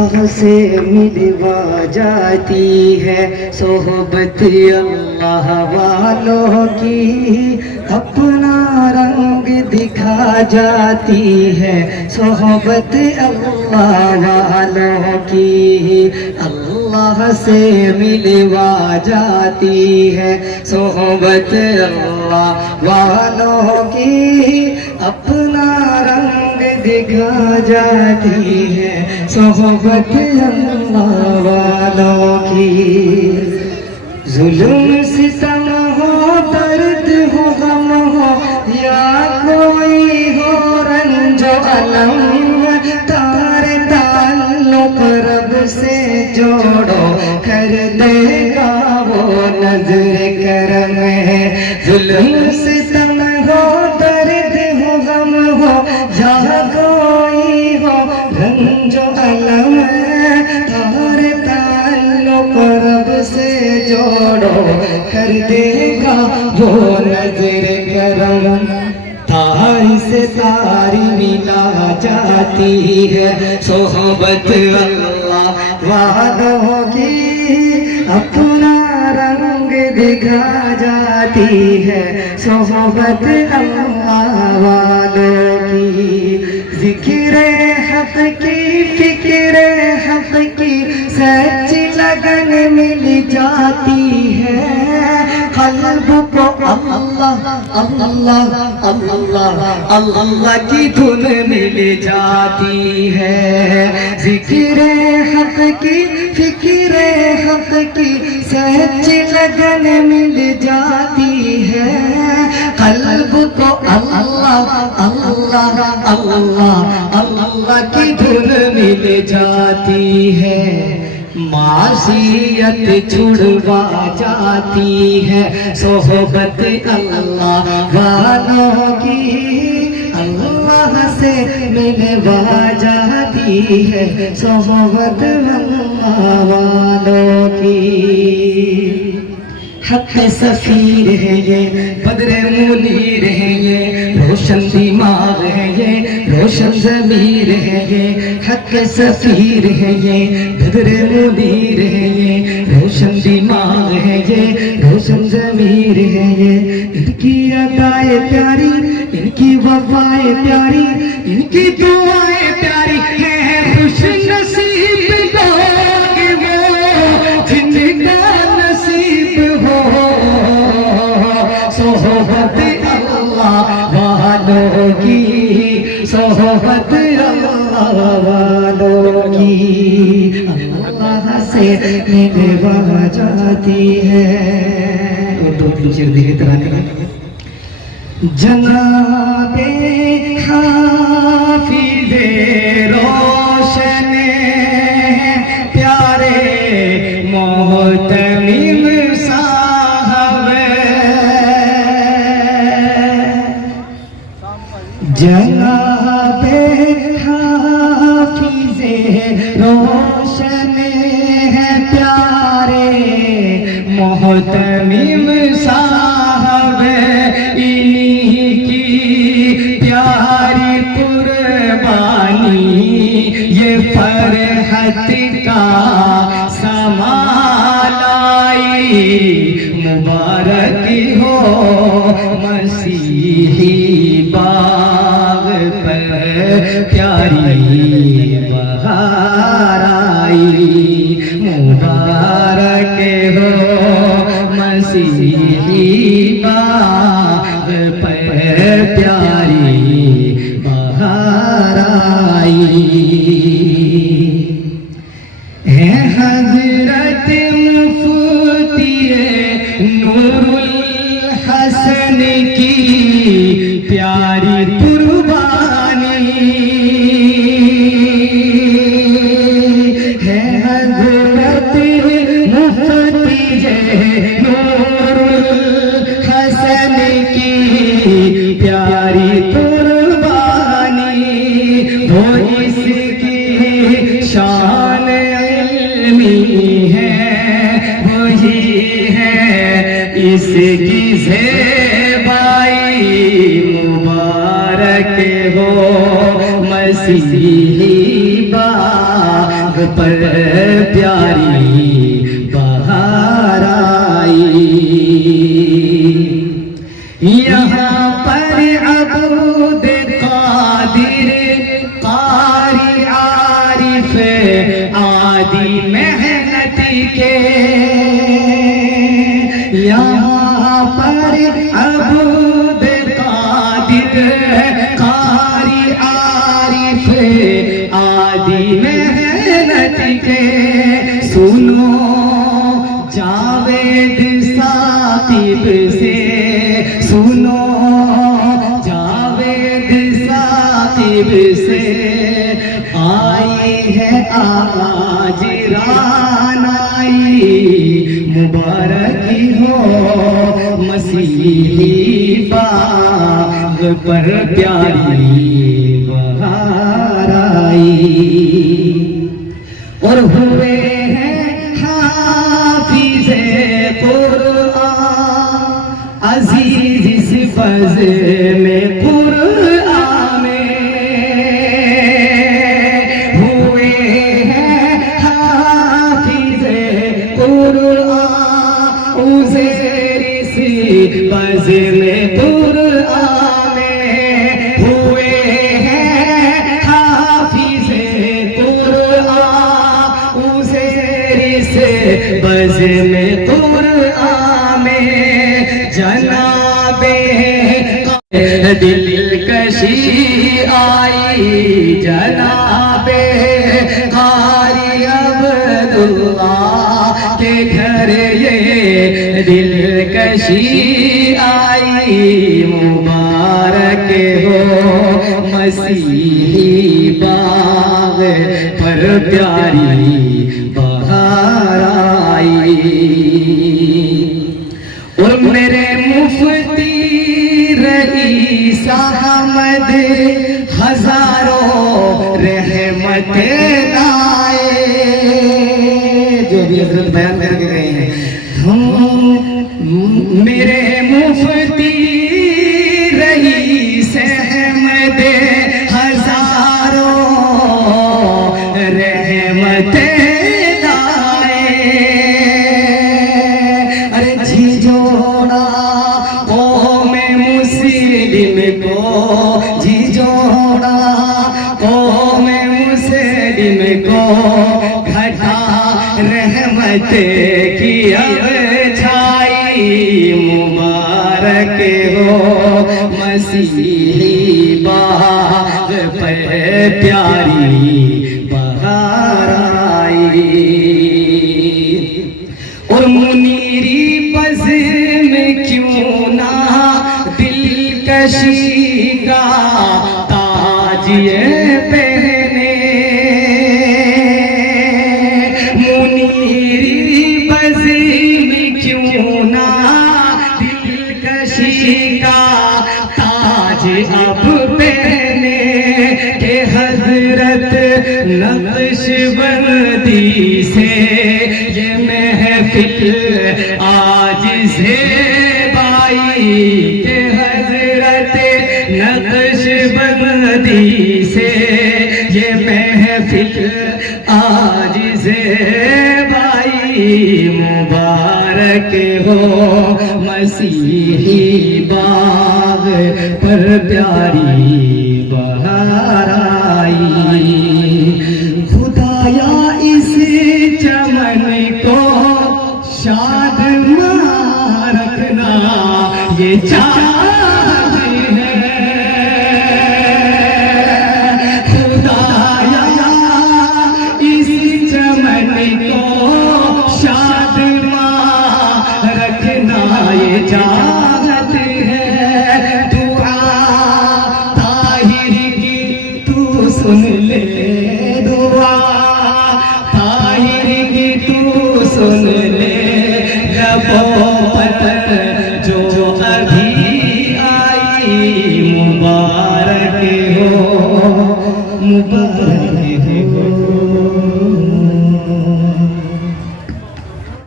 अल्लाह से मिलवा जाती है सोहबत अल्लाह वालों की, अपना रंग दिखा जाती है सोहबत अल्लाह वालों की। अल्लाह से मिलवा जाती है सोहबत अल्लाह वालों की, अपना रंग दिखा जाती है सोहबत अल्लाह वालों की। जुल्म सितम हो, दर्द हो, गम हो, या कोई हो रंजो अलम, तारे ताल्लुक रब से जोड़ो, कर देगा वो नजर करम है। जुल्म सितम हो, दर्द हो, गम हो, जहाँ कोई हो रंजो अलम, तारे ताल्लुक रब से जोड़ो, कर देगा वो नजर करम। तारी से तारी मिला जाती है सोहबत अल्लाह वालों की, अपना रंग दिखा जाती है सोहबत अल्लाह वालों की। जिक्र हक की, फिक्र हक की सच्ची लगन मिल जाती है, कल्ब को अल्लाह अल्लाह अल्लाह अल्लाह की धुन मिल जाती है। जिक्र हक की, फिक्र हक की सच्ची लगन मिल जाती है, कल्ब को अल्लाह अल्लाह अल्लाह अल्लाह की धुन मिल जाती है। मासियत छुड़वा जाती है सोहबत अल्लाह वालों की, अल्लाह से मिलवा जाती है सोहबत अल्लाह वालों की। हक सफीर है ये, बदरे मुनीर है ये, रोशन दिमाग है ये, रोशन ज़मीर है ये। हक सफीर है ये, बदरे मुनीर है ये, रोशन दिमाग है ये, रोशन ज़मीर है ये। इनकी अदाएं प्यारी, इनकी वफाएं प्यारी, इनकी दुआएं प्यारी है, खुश नसीब लोग वो जिनका नसीब हो सोहबत अल्लाह वालों की, सोहबत अल्लाह वालों की। अल्लाह से मिलवा जाती है। और दो तीन शेर धीरे तरह जनाबे हाफिज़े रोशन प्यारे मोहतमिम साहब, जनाबे हाफिज़े रोशन है प्यारे मोहतमिम साहब, इन्हीं की प्यारी कुर्बानी ये फरहत का समालाई। मुबारक हो मसीही बाग पर प्यारी बहार आई, मुबारक हो मसीही बाग पर प्यारी बहार आई। है हज़रत मुफ्ती नूरुल हसन की प्यारी कुर्बानी, है हज़रत मुफ्ती नूरुल हसन की प्यारी कुर्बानी। वो इसकी शान इल्मी है, वही है इसकी ज़ेबाई। मुबारक हो मसीही बाग पर प्यारी बहार आई। यहाँ पर अबूद कादिर कारी आरिफ आदि मेहनत के, यहाँ पर अबूद कादिर कारी आरिफ आदि मेहनत के, सुनो जावेद साकिब से, सुनो जावेद साकिब से, आई है आज रानाई, मुबारकी हो मसीही बाग पर प्यारी बहार आई। और हुए हैं हाफिज़े कुरआन अजीज इस फज़ में कुरआन में, हुए हैं हाफिज़े कुरआन उज़ैर इस फज़ में कुरआन में, हुए हैं हाफिज़े कुरआन उज़ैर इस फज़ में कुरआन में, जनाबे दिलकशी आई, जनाबे कारी अब्दुल्लाह के घर ये दिलकशी आई, मुबारक हो मसीही बाग पर प्यारी बहार आई। और मेरे मुफ्ती रईस अहमद हजारों रहमत लाए, जो भी हजरत बयान करके गए हैं। मेरे मुफ्ती रईस अहमद हजारों रहमत लाए, अरे झिझोड़ा कौम मुस्लिम को, झिझोड़ा कौम मुस्लिम को घटा रहमत की अब छाई, मुबारक हो मसीही बाग पर प्यारी बहार आई। और मुनीरी बज़ में क्यों ना दिलकशी का ताज ये पहने, मुनीरी बज़ में क्यों ना दिलकशी का ताज अब पहने, के हजरत नक्शबंदी से ये महफिल आज से बाई, के हजरत नक्शबंदी से ये महफिल आज से बाई, मुबारक हो मसीही बाग पर प्यारी बहार आई।